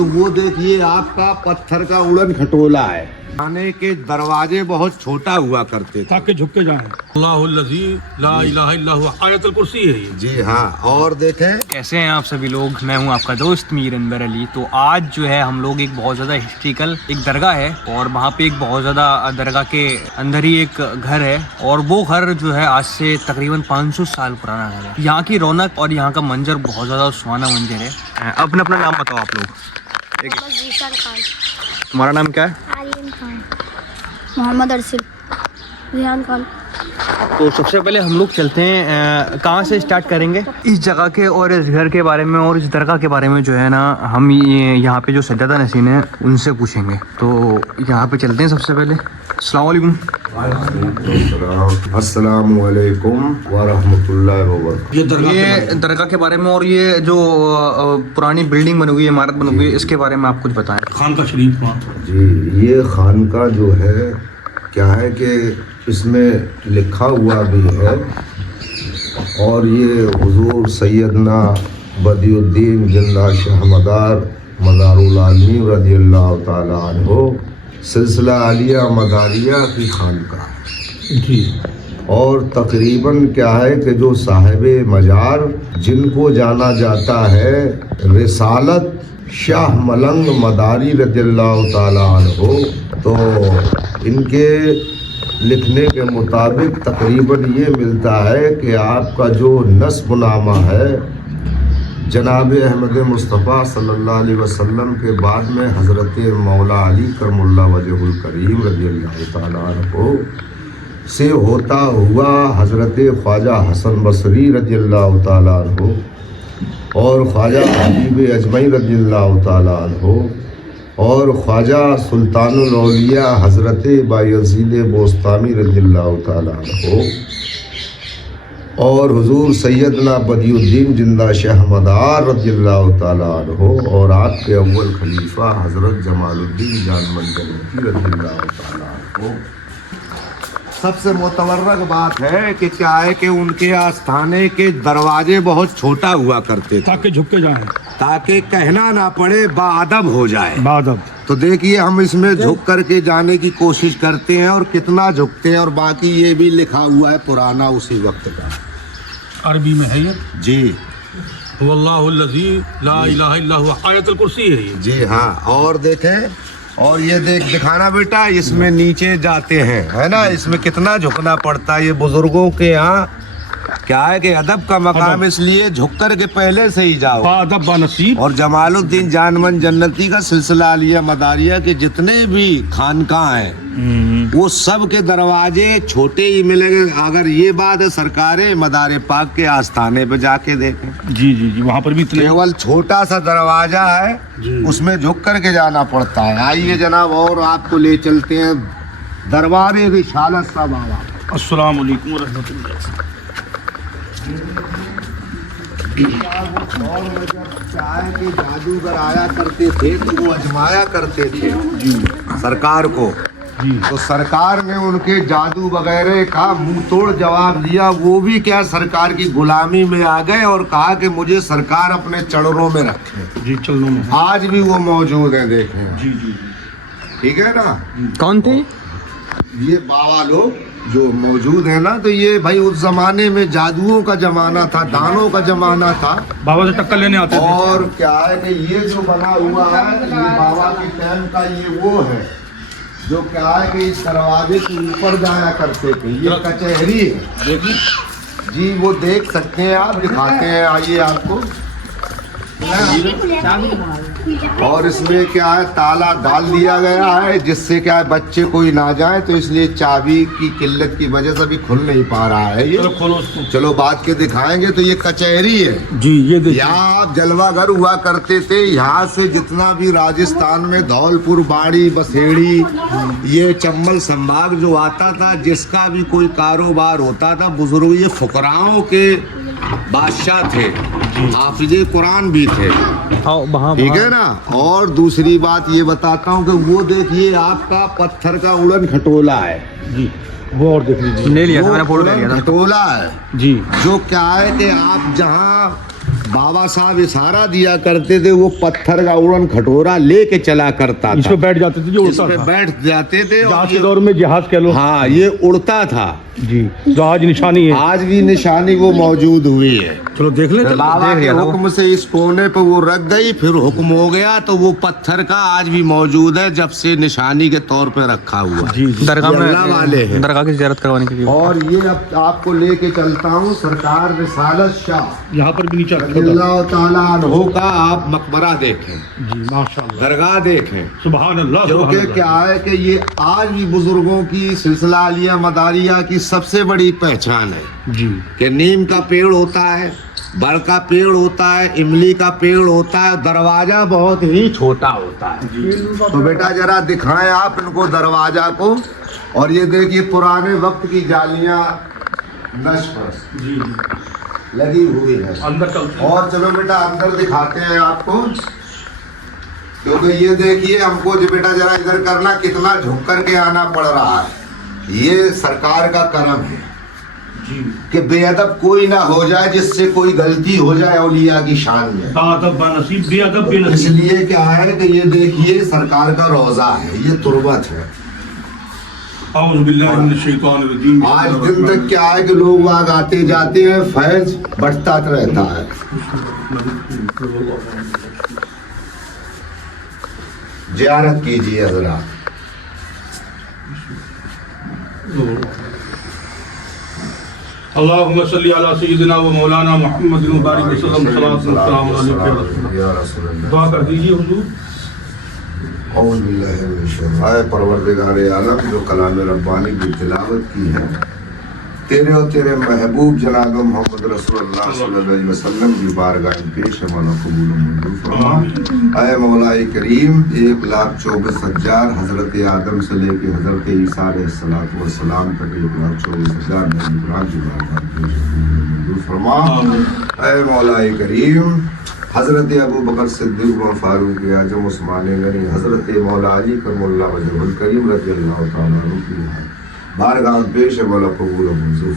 तो वो देखिए आपका पत्थर का उड़न खटोला है। खाने के दरवाजे बहुत छोटा हुआ करते थे ताकि झुक के जाएं। अल्लाहुल्लज़ी ला इलाहा इल्ला हुवा आयतुल कुर्सी है ये। जी हाँ। और देखें कैसे हैं आप सभी लोग, मैं हूं आपका दोस्त मीर अनवर अली। तो आज जो है हम लोग एक बहुत ज़्यादा हिस्ट्रिकल एक दरगाह है और वहाँ पे एक बहुत ज़्यादा दरगाह के अंदर ही एक घर है और वो घर जो है आज से तकरीबन 500 साल पुराना घर है। यहाँ की रौनक और यहाँ का मंजर बहुत ज़्यादा सुहाना मंजर है। अपना अपना नाम बताओ आप लोग। तुम्हारा नाम क्या है? आर्यन खान, मोहम्मद अरसिल, रिहान खान। तो सबसे पहले हम लोग चलते हैं, कहाँ से स्टार्ट करेंगे इस जगह के और इस घर के बारे में और इस दरगाह के बारे में जो है ना, हम ये यहाँ पे जो सज्जादा नशीन है उनसे पूछेंगे। तो यहाँ पे चलते हैं सबसे पहले। अस्सलाम वालेकुम। अस्सलामु अलैकुम व रहमतुल्लाहि व बरकातहू। ये दरगाह के बारे में और ये जो पुरानी बिल्डिंग बनी हुई है, इमारत बनी हुई है, इसके बारे में आप कुछ बताएं। खान का शरीफ वहाँ जी, ये खानका जो है क्या है कि इसमें लिखा हुआ भी है और ये हुजूर सैयदना बदियुद्दीन जिंदा शहमदार मदारुल आलमीन रज़ियल्लाहु ताला अन्हु सिलसिला आलिया मदारिया की खानका है जी। और तकरीबन क्या है कि जो साहिबे मजार जिनको जाना जाता है रिसालत शाह मलंग मदारी रज़ियल्लाहु ताला अन्हु, तो इनके लिखने के मुताबिक तकरीबन ये मिलता है कि आपका जो नस्बनामा है जनाब अहमद मुस्तफ़ा सल्लल्लाहु अलैहि वसल्लम के बाद में हज़रत मौला अली करमुल्लाह वजहुल करीम रज़ियल्लाहु ताला अन्हु से होता हुआ हज़रत ख्वाजा हसन बसरी रज़ियल्लाहु ताला अन्हु और ख्वाजा हबीब अजमई रज़ियल्लाहु ताला अन्हु और ख्वाजा सुल्तानुल औलिया हज़रत बायज़ीद बोस्तामी रज़ियल्लाहु ताला अन्हु और हुजूर सैयदना बदियुद्दीन जिंदा शहमदार रज़ियल्लाहु ताला अन्हु और आपके अव्वल खलीफा हज़रत जमालुद्दीन जानमन जन्नती रज़ियल्लाहु ताला अन्हु। सबसे मोतबर्रक बात है कि क्या है कि उनके आस्थाने के दरवाजे बहुत छोटा हुआ करते थे ताकि झुक के जाएं। ताकि कहना ना पड़े, बाअदब हो जाए। बादब तो देखिए हम इसमें झुक करके जाने की कोशिश करते हैं और कितना झुकते हैं। और बाकी ये भी लिखा हुआ है पुराना उसी वक्त का, अरबी में है ये। जी अल्लाहुल्लज़ी ला इलाहा इल्ला हुवा आयतुल कुर्सी है ये। जी हाँ। और देखें, और ये दिखाना बेटा, इसमें नीचे जाते हैं है ना, इसमें कितना झुकना पड़ता है। ये बुजुर्गों के यहाँ क्या है कि अदब का मकाम, इसलिए झुक कर के पहले से ही जाओ। बादब बानसीब। और जमालुद्दीन जानमन जन्नती का सिलसिला आलिया मदारिया के जितने भी खानकाह हैं वो सब के दरवाजे छोटे ही मिलेंगे। अगर ये बात है सरकार मदार पाक के आस्थाने पे जाके देखें, जी जी जी, वहाँ पर भी इतने केवल छोटा सा दरवाजा है, उसमें झुक करके जाना पड़ता है। आइए जनाब, और आपको ले चलते हैं दरबार रिसालत सा बाबा। अस्सलाम वालेकुम व रहमतुल्लाह। और जब चाय के जादूगर आया करते थे तो वो अजमाया करते थे सरकार को, तो सरकार ने उनके जादू वगैरह का मुंह तोड़ जवाब दिया। वो भी क्या है, सरकार की गुलामी में आ गए और कहा कि मुझे सरकार अपने चरणों में रखे। जी, चलो में आज भी वो मौजूद हैं, देखें। जी जी। ठीक है ना। कौन थे ये बाबा लोग जो मौजूद है ना, तो ये भाई उस जमाने में जादुओं का जमाना था, दानों का जमाना था। बाबा से टक्कर लेने आते थे। और क्या है कि ये जो बना हुआ है ये बाबा के टाइम का, ये वो है जो क्या है कि इस दरवाजे के ऊपर जाया करते थे। ये कचहरी है, देखिए जी वो देख सकते हैं आप, दिखाते हैं, आइए आपको। और इसमें क्या है, ताला डाल दिया गया है जिससे क्या है बच्चे कोई ना जाए, तो इसलिए चाबी की किल्लत की वजह से भी खुल नहीं पा रहा है ये। चलो खोलो उसको। चलो बात के दिखाएंगे। तो ये कचहरी है जी, ये देखिए। यहाँ आप जलवागर हुआ करते थे। यहाँ से जितना भी राजस्थान में धौलपुर, बाड़ी, बसेड़ी, ये चंबल संभाग जो आता था, जिसका भी कोई कारोबार होता था, बुजुर्ग ये फुकराओं के बादशाह थे, हाफिजे कुरान भी थे। ठीक है ना। और दूसरी बात ये बताता हूँ कि वो देखिए आपका पत्थर का उड़न खटोला है जी, वो और देख लीजिए। ले लिया था मैंने, फोटो ले लिया था। खटोला है जी, जो क्या है कि आप जहाँ बाबा साहब इशारा दिया करते थे, वो पत्थर का उड़न खटोरा लेके चला करता इस था, पे बैठ जाते थे जो इस उड़ता पे था। बैठ जाते थे और जहाज के ये- दौर में जहाज कह लो। हाँ, ये उड़ता था। जी, जहाज निशानी है। आज भी निशानी वो मौजूद हुई है। चलो देख ले। बाबा के हुक्म से इस कोने पे वो रख गई, फिर हुक्म हो गया तो वो पत्थर का आज भी मौजूद है, जब से निशानी के तौर पे रखा हुआ है। जी जी। दरगाह ये अल्लाह वाले हैं। में दरगाह की ज़ियारत करवाने के लिए। और ये अब आपको लेके चलता हूँ सरकार रिसालत शाह यहाँ पर भी नीचे रज़ियल्लाहु ताला अन्हु का आप मकबरा देखें, जी माशाल्लाह, दरगाह देखें। सुभान अल्लाह। क्योंकि सुभान क्या अल्लाह। है कि ये आज भी बुजुर्गों की सिलसिला आलिया मदारिया की सबसे बड़ी पहचान है जी कि नीम का पेड़ होता है, बड़ का पेड़ होता है, इमली का पेड़ होता है, दरवाजा बहुत ही छोटा होता है। तो बेटा जरा दिखाएं आप इनको दरवाजा को, और ये देखिए पुराने वक्त की जालियां नश पर जी जी। लगी हुई है। अंदर चलते हैं। और चलो बेटा अंदर दिखाते हैं आपको, क्योंकि ये देखिए हमको जो बेटा जरा इधर करना, कितना झुक करके आना पड़ रहा है। ये सरकार का करम है जी। कि बेअदब कोई ना हो जाए, जिससे कोई गलती हो जाए औलिया की शान में। ताअदब बनसीब, बेअदब बेनसीब। इसलिए क्या है कि ये देखिए सरकार का रोजा है, ये तुरबत है। औज़ु बिल्लाहि मिनश शैतानिर रजीम। आज दिन तक क्या है कि लोग वहां आते जाते हैं, फैज बढ़ता रहता है। जियारत कीजिए हजरात। अल्लाहुम्मा सल्ली अला सय्यिदिना व मौलाना मुहम्मद व बारिक वसल्लम सल्लल्लाहु अलैहि वसल्लम। या रसूलल्लाह। दुआ कर दीजिए हुजूर। औज़ु बिल्लाहि मिनश शैतानिर रजीम। परवरदिगार आलम, जो कलाम रब्बानी की तिलावत की है, तेरे और तेरे महबूब जनाब मोहम्मद रसूलुल्लाह सल्लल्लाहु अलैहि वसल्लम की बारगाह में पेश है, मौला कबूल मंजूर फरमा। ऐ मौलाए करीम, 1,24,000 हज़रत आदम से लेके हज़रत ईसा अलैहिस्सलातु वस्सलाम तक 1,24,000 नबी इकराम की बारगाह में पेश है, कबूल मंजूर फरमा। ऐ मौलाए करीम, हज़रत अबू बकर सिद्दीक़ व फारूक आज़म उस्मान गनी, हज़रत मौला अली करमुल्लाह वजहुल करीम रज़ियल्लाहु ताला अन्हु की बारगाह पेश है, मौला कबूल मंजूर।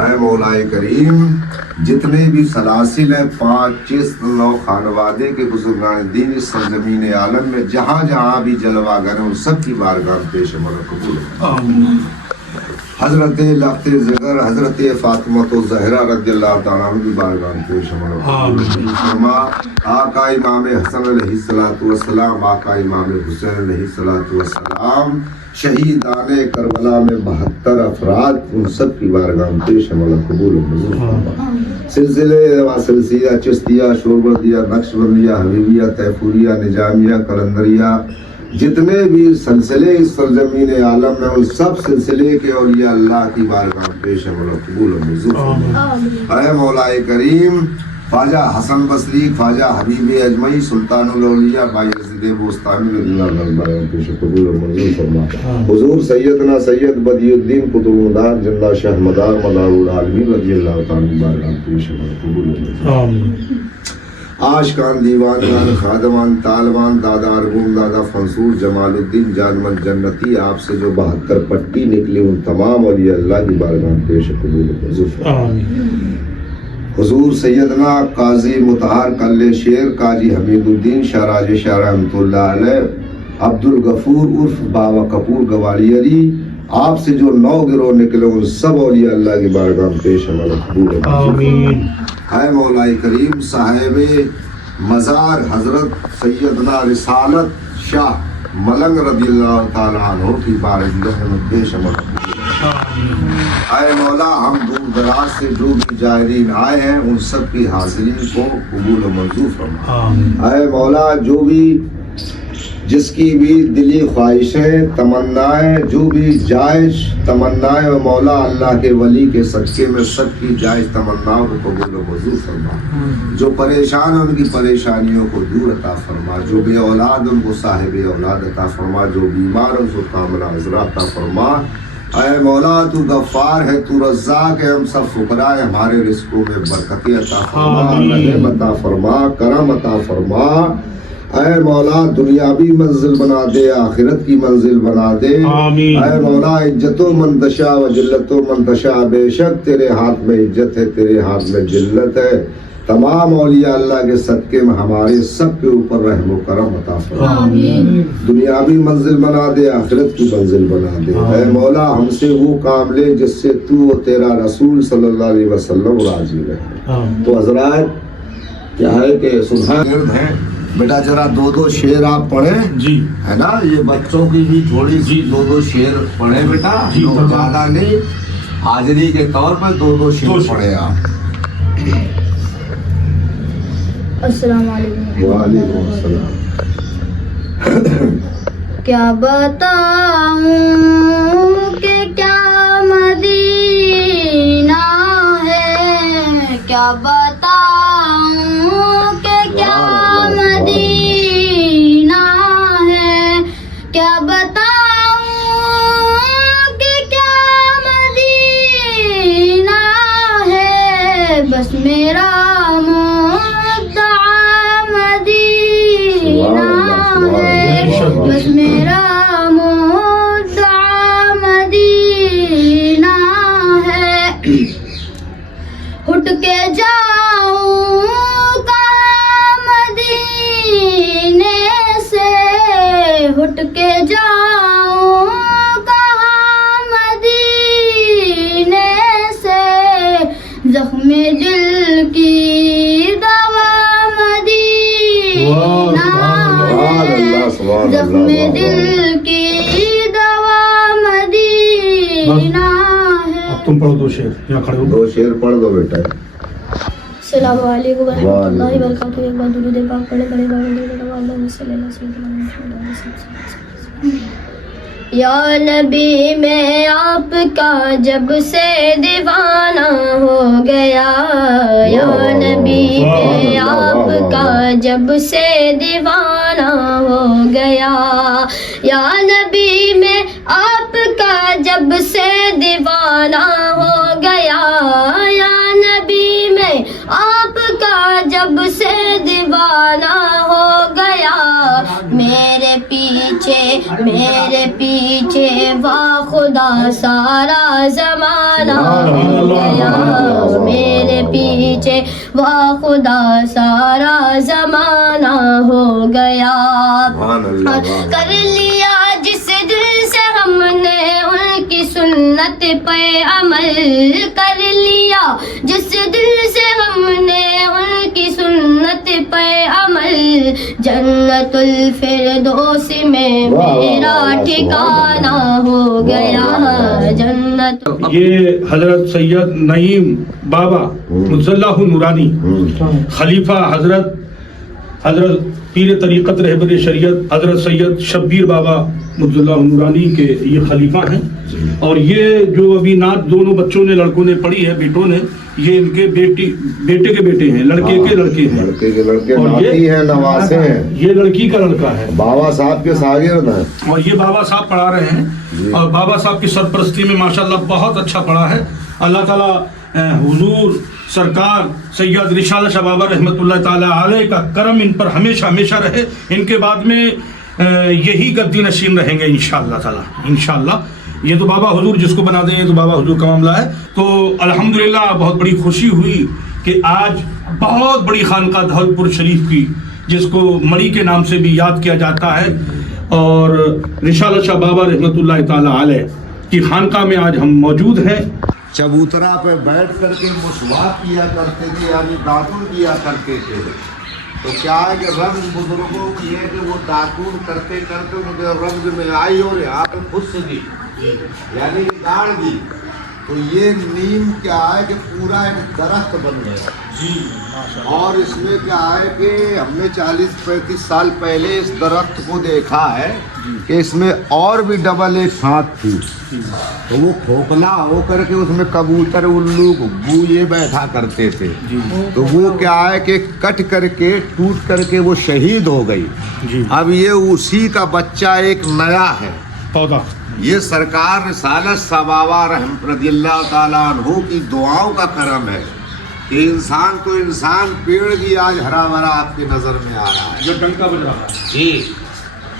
ऐ मौलाए करीम, जितने भी सलासिल हैं, 5 खानवादे के बुजुर्गान दीन इस सरजमीन आलम में जहाँ जहाँ भी जलवागर हैं, उन सब की बारगाह पेश है, मौला कबूल। हजरत लफ्ते ज़िगर हजरत फातिमा तो ज़हरा रज़ियल्लाहु ताला अन्हा की बारगाह पेश है, मौला आका इमाम हसन अलैहिस्सलातु वस्सलाम, आका इमाम हुसैन अलैहिस्सलातु वस्सलाम, शहीदाने करबला में 72 अफराद, उन सब की बारगाह में पेश है, मौला कबूल मंजूर। सिलसिले व सिलसिला चिश्तिया, शोरबर्दिया, नक्शबंदिया, हबीबिया, तैफूरिया, निजामिया, कलंदरिया, जितने भी सिलसिले इस सरजमीन आलम में, उन सब सिलसिले के औलिया अल्लाह की बारगाह में पेश है, मौला कबूल मंजूर। ऐ मौलाए करीम, ख्वाजा हसन बसरी, ख्वाजा हबीब अजमई, सुल्तानुल औलिया बायज़ीद बोस्तामी रज़ियल्लाहु अन्हु पेश कबूल और मंजूर फरमा। हुजूर सैयदना सैयद बदियुद्दीन कुतुबुद्दीन जिंदा शाह मदार मदारुल आलमीन रज़ियल्लाहु ताला बारगाह पेश कबूल और मंजूर। आमीन। आशकान दीवानगान खादमान तालवान दादा अरगुम दादा फंसूर जमालुद्दीन जानमत जन्नती, आपसे जो 72 पट्टी निकली, उन तमाम औलिया अल्लाह की बारगाह पेश कबूल और मंजूर। आमीन। हुजूर सैयदना काजी मुतहर कल्ले शेर काजी हमीदुद्दीन शाहराज शाह रहमतुल्लाह अलैह, अब्दुल गफूर उर्फ बाबा कपूर गवालियरी, आपसे जो 9 गिरोह निकले, उन सब औलिया अल्लाह की बारगाह में पेश है, मौला कबूल आमीन। है। मौलाए करीम साहिब मज़ार हजरत सैयदना रिसालत शाह मलंग रज़ियल्लाहु ताला अन्हु की बारगाह में पेश है, मौला कबूल। आए मौला, हम दूर दराज से जो भी जायरीन आए हैं, उन सब की हाजिरी को कबूल और मंजूर फरमा। आए मौला, जो भी जिसकी भी दिली ख्वाहिशें तमन्नाएं, जो भी जायज़ तमन्नाएं, और मौला अल्लाह के वली के सदक़े में सबकी जायज़ तमन्नाओं को कबूल और मंजूर फरमा। जो परेशान हैं उनकी परेशानियों को दूर अता फरमा, जो बे औलाद उनको साहिब औलाद अता फरमा, जो बीमार हैं उनको कामना अज़रा अता फरमा। ऐ मौला, तू गफ्फार है, तू रज़्ज़ाक़ है, हम सब फुकरा है, हमारे रिज़्क़ों में बरकतें अता फरमा, रहम अता फरमा, करम अता फरमा। ऐ मौला, दुनियावी मंजिल बना दे, आखिरत की मंजिल बना दे। ऐ मौला, इज्जतो मंतशा व जिल्लतो मंतशा, बेशक तेरे हाथ में इज्जत है, तेरे हाथ में जिल्लत है। तमाम औलिया अल्लाह के सदके में हमारे सब के ऊपर रहम व करम अता फरमा, दुनियावी मंजिल बना दे, आखिरत की मंजिल बना दे। ऐ मौला हमसे वो काम ले जिससे तू और तेरा रसूल सल्लल्लाहु अलैहि वसल्लम राजी रहे। तो हजरात क्या है कि सुबह है बेटा, जरा दो दो शेर आप पढ़े जी है ना, ये बच्चों की भी थोड़ी सी दो दो शेर पढ़े बेटा, ज्यादा नहीं, हाजिरी के तौर पर दो दो शेर पढ़े आप। अस्सलाम वालेकुम। वालेकुम अस्सलाम। क्या बताऊं कि क्या मदीना है, क्या बताऊं कि क्या मदीना है, क्या बताऊं कि क्या मदीना है, बस मेरा बस मेरा मुद्दा मदीना है। उठ के जाऊं कहाँ मदीने से, उठ के जाऊं कहाँ मदीने से, जख्मे दिल की दवा मदीना है, जख्मे दिल की दवा मदीना है। अब तुम पढ़ो दो शेर, यहाँ खड़े हो। दो शेर पढ़ दो बेटा। अस्सलाम वालेकुम रहमतुल्लाहि व बरकातुहू। एक बार दुरूद पाक पढ़े बड़े बाबा या नबी मैं आपका जब से दीवाना हो गया, या नबी मैं आपका जब से दीवाना हो गया, या नबी मैं आपका जब से दीवाना हो गया, या नबी मैं आपका जब से दीवाना हो गया, मेरे पीछे वाह खुदा सारा जमाना हो गया, मेरे पीछे वाह खुदा सारा जमाना हो गया। कर लिया जिस दिल से हमने उनकी सुन्नत पे अमल, कर लिया जिस दिल से हमने उनकी सुन्नत पे अमल, जन्नतुल फिरदौस में मेरा ठिकाना हो गया, जन्नत। ये हजरत सैयद नईम बाबा मुज़ल्लाहु नूरानी खलीफा हजरत पीर तरीक़त रहबर शरीयत हजरत सैयद शब्बीर बाबा मुज़ल्लाहु नूरानी के ये खलीफा हैं। और ये जो अभी नात दोनों बच्चों ने, लड़कों ने पढ़ी है, बेटों ने, ये इनके बेटे के बेटे हैं, लड़के के लड़के हैं, लड़के के लड़के, और नाती हैं, नवासे हैं, ये लड़की का लड़का है, बाबा साहब के शागिर्द हैं। और ये बाबा साहब पढ़ा रहे हैं, और बाबा साहब की सरपरस्ती में माशाल्लाह बहुत अच्छा पढ़ा है। अल्लाह ताला हुजूर सरकार सैयद रिसालत शाह बाबा रहमतुल्लाह ताला अलैह का करम इन पर हमेशा हमेशा रहे। इनके बाद में यही गद्दी नशीन रहेंगे इंशाअल्लाह ताला, इंशाअल्लाह। ये तो बाबा हुजूर जिसको बना दें, ये तो बाबा हुजूर का मामला है। तो अल्हम्दुलिल्लाह बहुत बड़ी खुशी हुई कि आज बहुत बड़ी खानका धौलपुर शरीफ की, जिसको मरी के नाम से भी याद किया जाता है, और रिसालत शाह बाबा रहमतुल्लाह ताला अलैह की खानका में आज हम मौजूद हैं। चबूतरा पे बैठ करके मुसवाक किया करते थे, यानी दातुन किया करते थे। तो क्या है कि रंग बुजुर्गों की है कि वो दातुन करते करते उनके रंग में आई और यहाँ पे खुद से दी, यानी गाड़ दी। तो ये नीम क्या है कि पूरा एक दरख्त बन गया। और इसमें क्या है कि हमने 40-35 साल पहले इस दरख्त को देखा है कि इसमें और भी डबल एक साथ थी। तो वो खोखला हो करके उसमें कबूतर, उल्लू, घुग्गू ये बैठा करते थे। तो वो क्या है कि कट करके टूट करके वो शहीद हो गई। अब ये उसी का बच्चा एक नया है पौधा। ये सरकार रिसालत शाह बाबा रज़ियल्लाहु ताला अन्हु की दुआओं का करम है कि इंसान तो इंसान, पेड़ भी आज हरा भरा आपकी नज़र में आ रहा है, जो डंका बज रहा है जी।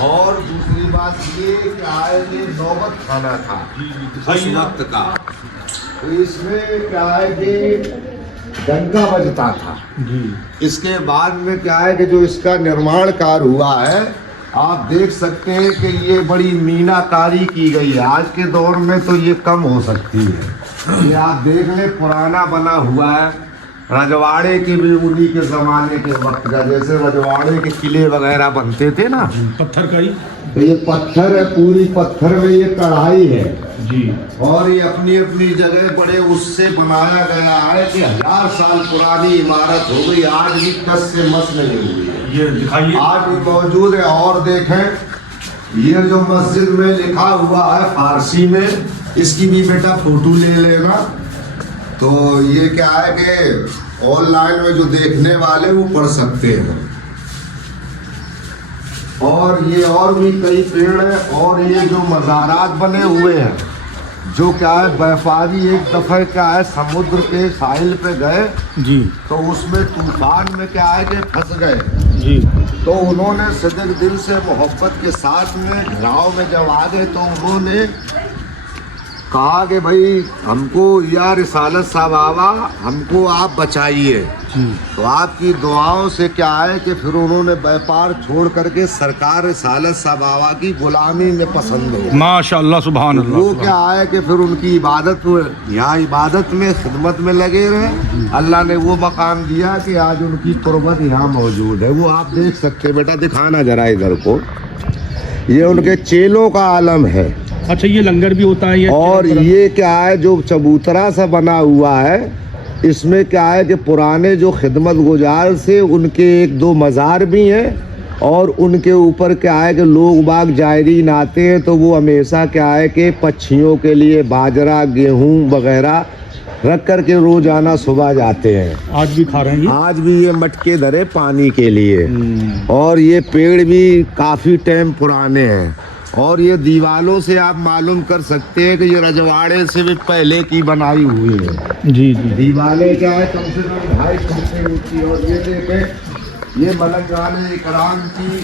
और दूसरी बात ये कि आए ये नौबत खाना था उस वक्त का। तो इसमें क्या है कि डंका बजता था। जी इसके बाद में क्या है कि जो इसका निर्माण कार्य हुआ है, आप देख सकते हैं कि ये बड़ी मीनाकारी की गई है। आज के दौर में तो ये कम हो सकती है। ये आप देख लें, पुराना बना हुआ है, रजवाड़े के भी उन्हीं के ज़माने के वक्त का, जैसे रजवाड़े के किले वगैरह बनते थे ना, पत्थर का ही। तो ये पत्थर है, पूरी पत्थर में ये कढ़ाई है जी और ये अपनी अपनी जगह बड़े उससे बनाया गया है कि 1000 साल पुरानी इमारत हो गई, आज भी कस से मस नहीं हुई है। ये दिखाइए। आज भी मौजूद है। और देखें, ये जो मस्जिद में लिखा हुआ है फारसी में, इसकी भी बेटा फोटो ले लेना। तो ये क्या है कि ऑनलाइन में जो देखने वाले वो पढ़ सकते हैं। और ये और भी कई पेड़ हैं। और ये जो मज़ारात बने हुए हैं, जो क्या है, व्यापारी एक दफ़े क्या है समुद्र के साहिल पे गए, जी तो उसमें तूफान में क्या है कि फंस गए। जी तो उन्होंने सदक दिल से मोहब्बत के साथ में घिराव में जब आ गए, तो उन्होंने कहा कि भाई हमको या रिसालत साहब बाबा, हमको आप बचाइए। तो आपकी दुआओं से क्या है कि फिर उन्होंने व्यापार छोड़ करके सरकार रिसालत साहब बाबा की गुलामी में पसंद हो। माशाअल्लाह, सुभान अल्लाह। वो क्या है कि फिर उनकी इबादत, यहाँ इबादत में खिदमत में लगे रहे। अल्लाह ने वो मकाम दिया कि आज उनकी कुर्बत यहाँ मौजूद है। वो आप देख सकते हैं। बेटा दिखाना जरा इधर को, ये उनके चेलों का आलम है। अच्छा, ये लंगर भी होता है ये? और ये क्या है, जो चबूतरा सा बना हुआ है, इसमें क्या है कि पुराने जो खिदमत गुजार से उनके 1-2 मज़ार भी हैं। और उनके ऊपर क्या है कि लोग बाग जायरीन आते हैं, तो वो हमेशा क्या है कि पक्षियों के लिए बाजरा, गेहूं वगैरह रख कर के रोजाना सुबह जाते हैं। आज भी खा रहे हैं ये? आज भी ये मटके धरे पानी के लिए। और ये पेड़ भी काफ़ी टाइम पुराने हैं। और ये दीवालों से आप मालूम कर सकते हैं कि ये रजवाड़े से भी पहले की बनाई हुई है। जी जी। दीवालें क्या है, कम से कम 2.5 फुट से ऊंची। और ये देखें, ये मलंगाने इकराम की